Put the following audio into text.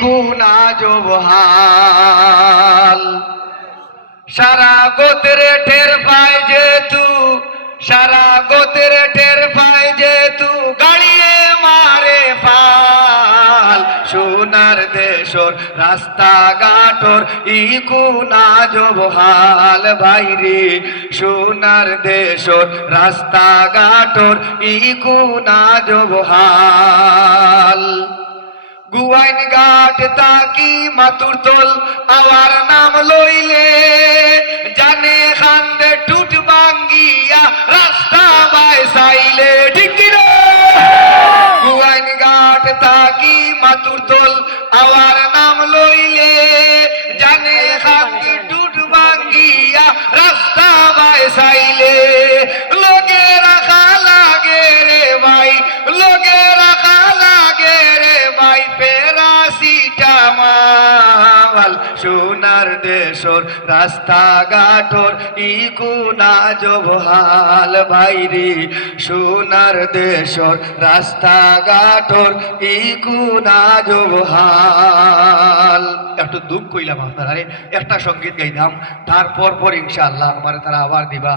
কুনা জবহাল সারা গোত্রে টের পায় যেতু সারা গোত্রে টের পায় যেতু গাড়িয়ে মারে ফাল সোনার দেশর রাস্তা ঘাটর ইকুনা জবহাল ভাইরে সোনার দেশর রাস্তা ঘাটর ইকুনা জবহাল গুয়াইন ঘাট তাকি মাতুর তোল আওয়ার নাম লইলে জানে খান্দে টুট ভাঙ্গিয়া রাস্তা বাইসাইলে ঠিক কি রে গুয়াইন ঘাট তাকি মাতুর তোল আওয়ার নাম লইলে জানে খান্দে টুট ভাঙ্গিয়া রাস্তা বাইসাইলে লগে রাখা লাগে রে ভাই লগে রাখা লাগে রে ভাই প্যারাসিটামল সোনার দেশর রাস্তা ঘাটর ইকুনা জবহাল ভাইরে সোনার দেশর রাস্তা ঘাটর ইকুনা জবহাল একটু দুঃখ কইলাম আপনারা একটা সঙ্গীত গাইলাম তারপর ইনশাআল্লাহ আমার তারা আবার দিবা।